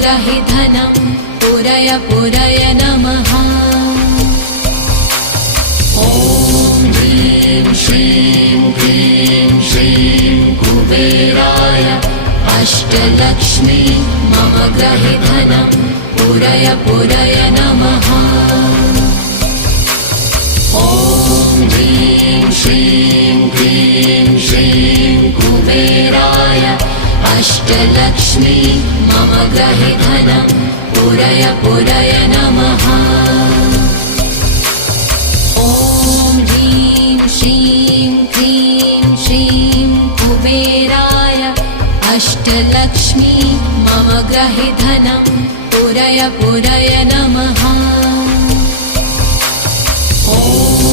ग्रहे धनं पुरय पुरय नमः। ॐ ह्रीं श्रीं क्लीं श्रीं कुबेराय अष्टलक्ष्मी मम ग्रहे धनं पुरय पुरय नमः। ॐ ह्रीं श्रीं क्लीं श्रीं कुबेराय अष्टलक्ष्मी मम ग्रहे धनं पुरय पुरय नमः। ॐ ह्रीं श्रीं क्लीं श्रीं कुबेराय अष्टलक्ष्मी मम ग्रहे धनं पुरय पुरय नमः।